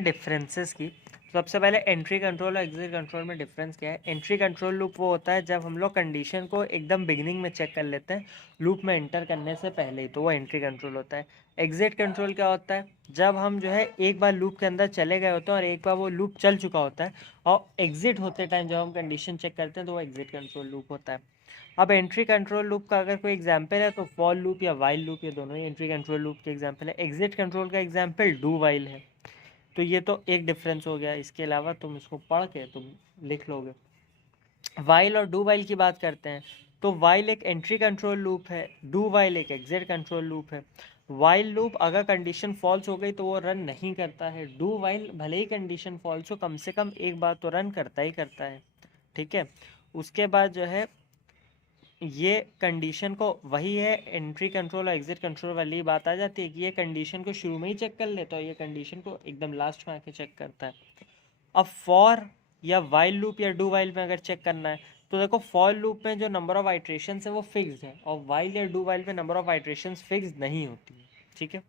Differences की। सबसे पहले एंट्री कंट्रोल और एग्जिट कंट्रोल में डिफरेंस क्या है। एंट्री कंट्रोल लूप वो होता है जब हम लोग कंडीशन को एकदम बिगिनिंग में चेक कर लेते हैं लूप में एंटर करने से पहले ही, तो वो एंट्री कंट्रोल होता है। एग्जिट कंट्रोल क्या होता है, जब हम जो है एक बार लूप के अंदर चले गए होते हैं और एक बार वो लूप चल चुका होता है और एग्जिट होते टाइम जब हम कंडीशन चेक करते हैं तो वो एग्जिट कंट्रोल लूप होता है। अब एंट्री कंट्रोल लूप का अगर कोई एग्जाम्पल है तो फॉर लूप या वाइल लूप, ये दोनों ही एंट्री कंट्रोल लूप के एग्जाम्पल है। एग्जिट कंट्रोल का एग्जाम्पल डू वाइल है। तो ये तो एक डिफरेंस हो गया, इसके अलावा तुम इसको पढ़ के तुम लिख लोगे। वाइल और डू वाइल की बात करते हैं तो वाइल एक एंट्री कंट्रोल लूप है, डू वाइल एक एग्जिट कंट्रोल लूप है। वाइल लूप अगर कंडीशन फॉल्स हो गई तो वो रन नहीं करता है। डू वाइल भले ही कंडीशन फॉल्स हो कम से कम एक बार तो रन करता ही करता है। ठीक है, उसके बाद जो है ये कंडीशन को वही है, एंट्री कंट्रोल और एग्जिट कंट्रोल वाली बात आ जाती है कि ये कंडीशन को शुरू में ही चेक कर लेता है, ये कंडीशन को एकदम लास्ट में आके चेक करता है। अब फॉर या वाइल लूप या डू वाइल में अगर चेक करना है तो देखो फॉर लूप में जो नंबर ऑफ आइट्रेशन है वो फिक्स्ड है और वाइल या डू वाइल में नंबर ऑफ आइट्रेशन फिक्स्ड नहीं होती है। ठीक है,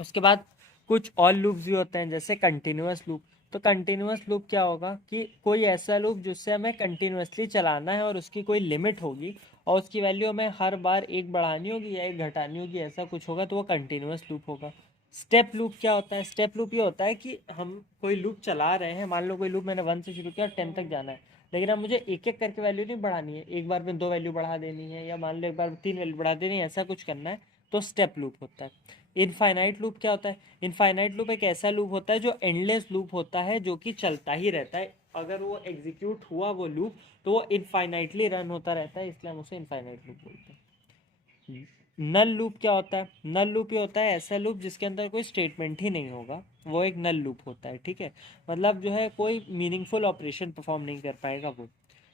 उसके बाद कुछ और लूप्स भी होते हैं जैसे कंटिन्यूअस लूप। तो कंटिन्यूअस लूप क्या होगा कि कोई ऐसा लूप जिससे हमें कंटिन्यूअसली चलाना है और उसकी कोई लिमिट होगी और उसकी वैल्यू हमें हर बार एक बढ़ानी होगी या एक घटानी होगी, ऐसा कुछ होगा तो वो कंटिन्यूअस लूप होगा। स्टेप लूप क्या होता है, स्टेप लूप ये होता है कि हम कोई लूप चला रहे हैं, मान लो कोई लूप मैंने 1 से शुरू किया और 10 तक जाना है, लेकिन अब मुझे एक एक करके वैल्यू नहीं बढ़ानी है, एक बार में 2 वैल्यू बढ़ा देनी है या मान लो एक बार में 3 वैल्यू बढ़ा देनी है, ऐसा कुछ करना है तो स्टेप लूप होता है। इनफाइनाइट लूप क्या होता है, इनफाइनाइट लूप एक ऐसा लूप होता है जो एंडलेस लूप होता है, जो कि चलता ही रहता है। अगर वो एग्जीक्यूट हुआ वो लूप तो वो इनफाइनाइटली रन होता रहता है, इसलिए हम उसे इनफाइनाइट लूप बोलते हैं। नल लूप क्या होता है, नल लूप ये होता है ऐसा लूप जिसके अंदर कोई स्टेटमेंट ही नहीं होगा, वो एक नल लूप होता है। ठीक है, मतलब जो है कोई मीनिंगफुल ऑपरेशन परफॉर्म नहीं कर पाएगा वो।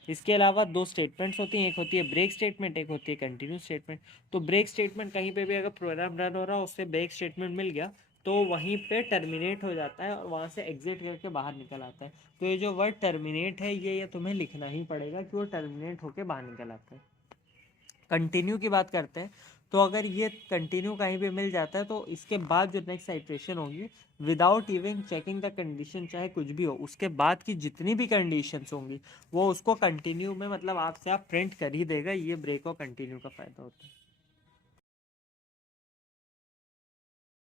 इसके अलावा दो स्टेटमेंट्स होती हैं, एक होती है ब्रेक स्टेटमेंट, एक होती है कंटिन्यू स्टेटमेंट। तो ब्रेक स्टेटमेंट कहीं पे भी अगर प्रोग्राम रन हो रहा है उससे ब्रेक स्टेटमेंट मिल गया तो वहीं पे टर्मिनेट हो जाता है और वहाँ से एग्जिट करके बाहर निकल आता है। तो ये जो वर्ड टर्मिनेट है ये तुम्हें लिखना ही पड़ेगा कि वो टर्मिनेट होके बाहर निकल आता है। कंटिन्यू की बात करते हैं तो अगर ये कंटिन्यू कहीं पे मिल जाता है तो इसके बाद जो नेक्स्ट आइट्रेशन होगी without even checking the condition, चाहे कुछ भी हो उसके बाद की जितनी भी कंडीशंस होंगी वो उसको कंटिन्यू में मतलब आपसे आप प्रिंट कर ही देगा। ये ब्रेक और कंटिन्यू का फायदा होता है।